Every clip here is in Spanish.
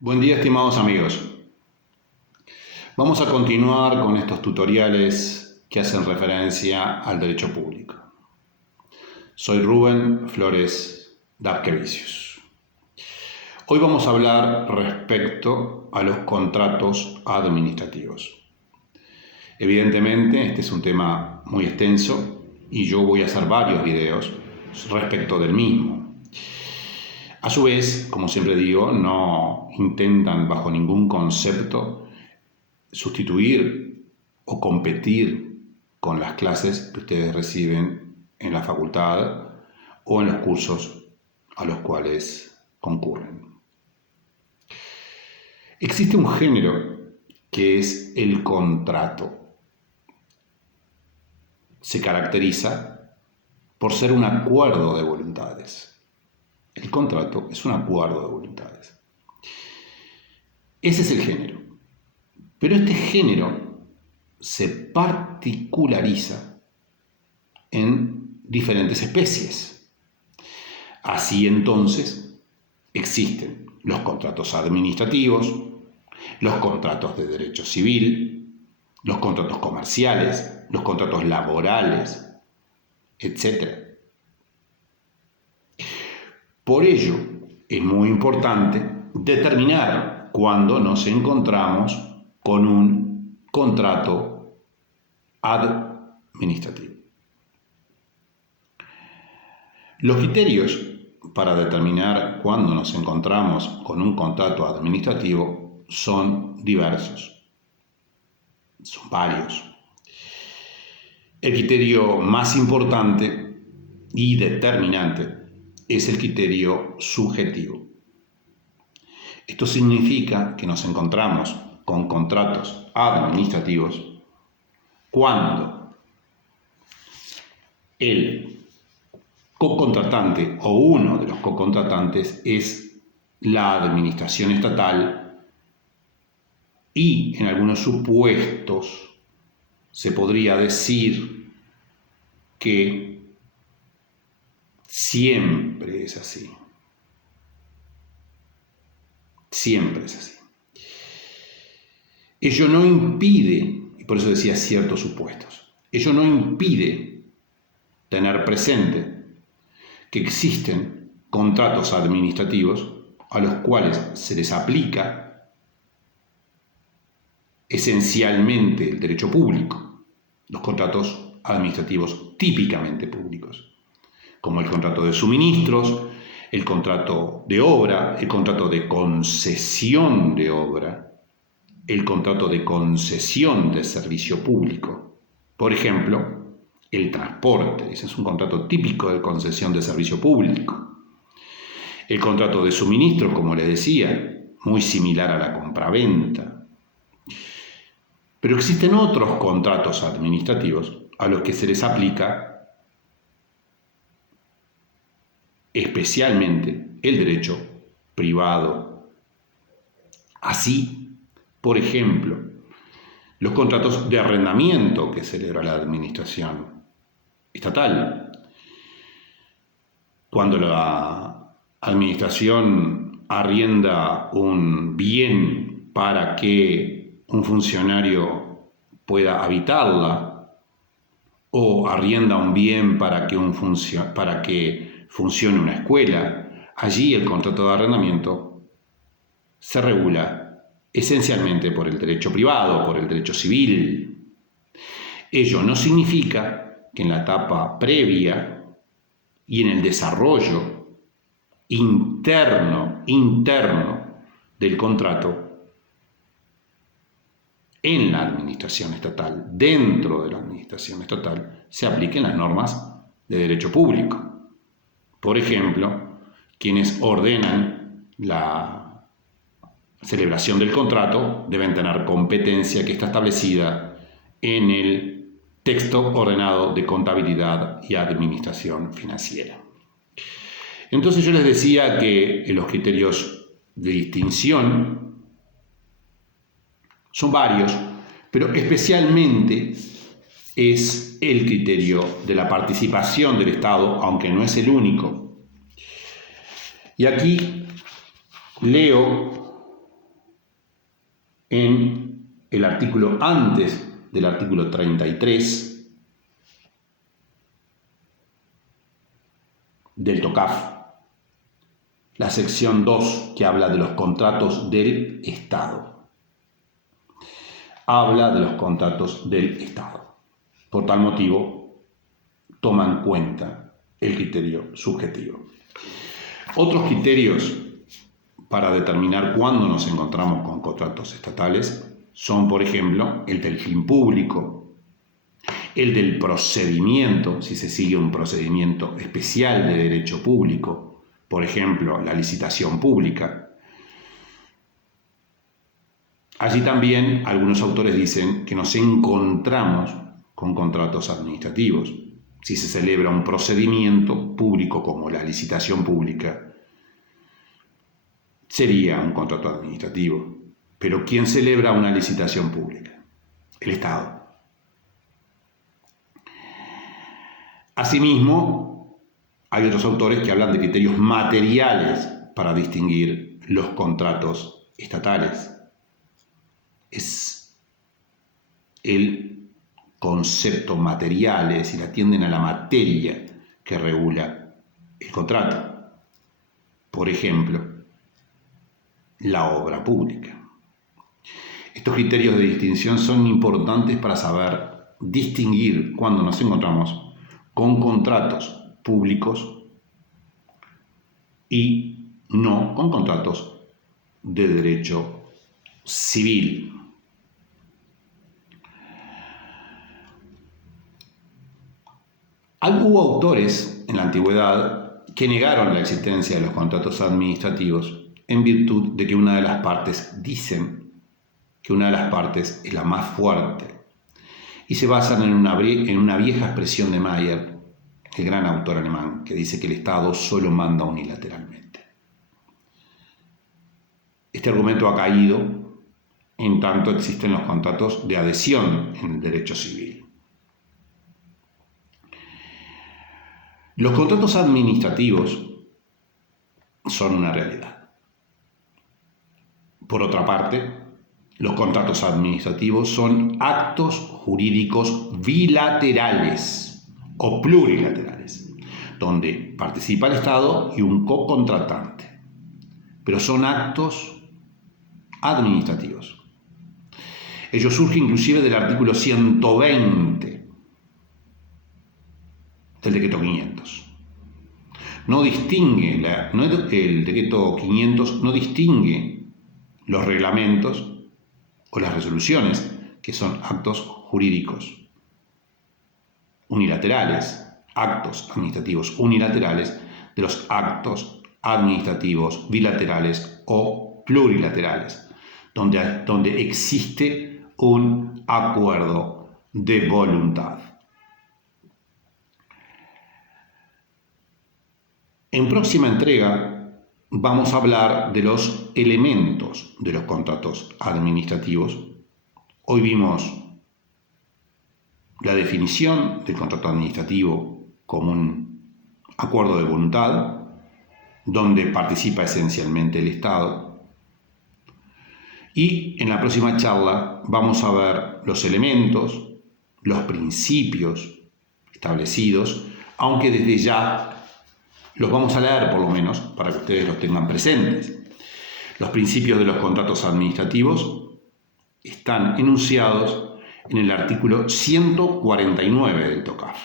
Buen día, estimados amigos. Vamos a continuar con estos tutoriales que hacen referencia al derecho público. Soy Rubén Flores Darquevicius. Hoy vamos a hablar respecto a los contratos administrativos. Evidentemente, este es un tema muy extenso y yo voy a hacer varios videos respecto del mismo. A su vez, como siempre digo, no intentan bajo ningún concepto sustituir o competir con las clases que ustedes reciben en la facultad o en los cursos a los cuales concurren. Existe un género que es el contrato. Se caracteriza por ser un acuerdo de voluntades. El contrato es un acuerdo de voluntades. Ese es el género. Pero este género se particulariza en diferentes especies. Así entonces existen los contratos administrativos, los contratos de derecho civil, los contratos comerciales, los contratos laborales, etc. Por ello, es muy importante determinar cuándo nos encontramos con un contrato administrativo. Los criterios para determinar cuándo nos encontramos con un contrato administrativo son diversos, son varios. El criterio más importante y determinante es el criterio subjetivo. Esto significa que nos encontramos con contratos administrativos cuando el cocontratante o uno de los cocontratantes es la administración estatal y en algunos supuestos se podría decir que siempre es así. Siempre es así. Ello no impide, y por eso decía ciertos supuestos, ello no impide tener presente que existen contratos administrativos a los cuales se les aplica esencialmente el derecho público, los contratos administrativos típicamente públicos, como el contrato de suministros, el contrato de obra, el contrato de concesión de obra, el contrato de concesión de servicio público. Por ejemplo, el transporte, ese es un contrato típico de concesión de servicio público. El contrato de suministros, como les decía, muy similar a la compraventa. Pero existen otros contratos administrativos a los que se les aplica especialmente el derecho privado. Así, por ejemplo, los contratos de arrendamiento que celebra la administración estatal. Cuando la administración arrienda un bien para que un funcionario pueda habitarla, o arrienda un bien para que funcione una escuela, allí el contrato de arrendamiento se regula esencialmente por el derecho privado, por el derecho civil. Ello no significa que en la etapa previa y en el desarrollo interno del contrato, en la administración estatal, dentro de la administración estatal, se apliquen las normas de derecho público. Por ejemplo, quienes ordenan la celebración del contrato deben tener competencia que está establecida en el texto ordenado de contabilidad y administración financiera. Entonces yo les decía que los criterios de distinción son varios, pero especialmente es el criterio de la participación del Estado, aunque no es el único. Y aquí leo en el artículo antes del artículo 33 del TOCAF, la sección 2 que habla de los contratos del Estado. Habla de los contratos del Estado. Por tal motivo, toma en cuenta el criterio subjetivo. Otros criterios para determinar cuándo nos encontramos con contratos estatales son, por ejemplo, el del fin público, el del procedimiento, si se sigue un procedimiento especial de derecho público, por ejemplo, la licitación pública. Allí también algunos autores dicen que nos encontramos con contratos administrativos. Si se celebra un procedimiento público como la licitación pública, sería un contrato administrativo. Pero ¿quién celebra una licitación pública? El Estado. Asimismo, hay otros autores que hablan de criterios materiales para distinguir los contratos estatales. Es el concepto material, es decir, atienden a la materia que regula el contrato. Por ejemplo, la obra pública. Estos criterios de distinción son importantes para saber distinguir cuando nos encontramos con contratos públicos y no con contratos de derecho civil. Hubo autores en la antigüedad que negaron la existencia de los contratos administrativos en virtud de que una de las partes dicen que una de las partes es la más fuerte y se basan en una vieja expresión de Mayer, el gran autor alemán, que dice que el Estado solo manda unilateralmente. Este argumento ha caído en tanto existen los contratos de adhesión en el derecho civil. Los contratos administrativos son una realidad. Por otra parte, los contratos administrativos son actos jurídicos bilaterales o plurilaterales, donde participa el Estado y un cocontratante, pero son actos administrativos. Ello surge inclusive del artículo 120 del decreto 500. El decreto 500 no distingue los reglamentos o las resoluciones, que son actos jurídicos unilaterales, actos administrativos unilaterales, de los actos administrativos bilaterales o plurilaterales, donde existe un acuerdo de voluntad. En próxima entrega vamos a hablar de los elementos de los contratos administrativos. Hoy vimos la definición del contrato administrativo como un acuerdo de voluntad, donde participa esencialmente el Estado. Y en la próxima charla vamos a ver los elementos, los principios establecidos, aunque desde ya los vamos a leer por lo menos para que ustedes los tengan presentes. Los principios de los contratos administrativos están enunciados en el artículo 149 del TOCAF.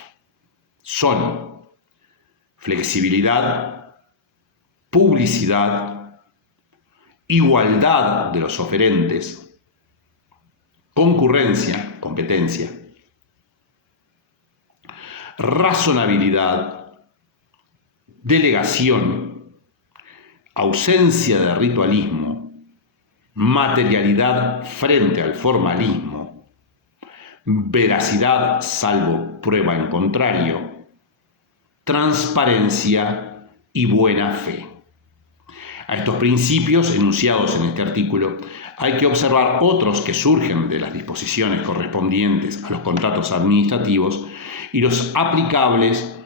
Son flexibilidad, publicidad, igualdad de los oferentes, concurrencia, competencia, razonabilidad, delegación, ausencia de ritualismo, materialidad frente al formalismo, veracidad salvo prueba en contrario, transparencia y buena fe. A estos principios enunciados en este artículo hay que observar otros que surgen de las disposiciones correspondientes a los contratos administrativos y los aplicables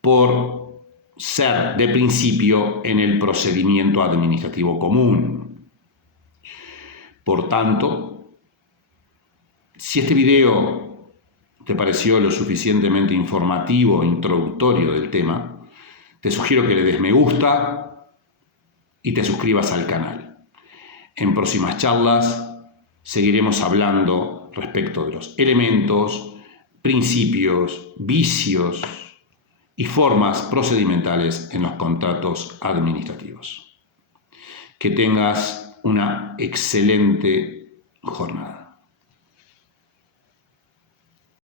por ser de principio en el procedimiento administrativo común. Por tanto, si este video te pareció lo suficientemente informativo e introductorio del tema, te sugiero que le des me gusta y te suscribas al canal. En próximas charlas seguiremos hablando respecto de los elementos, principios, vicios y formas procedimentales en los contratos administrativos. Que tengas una excelente jornada.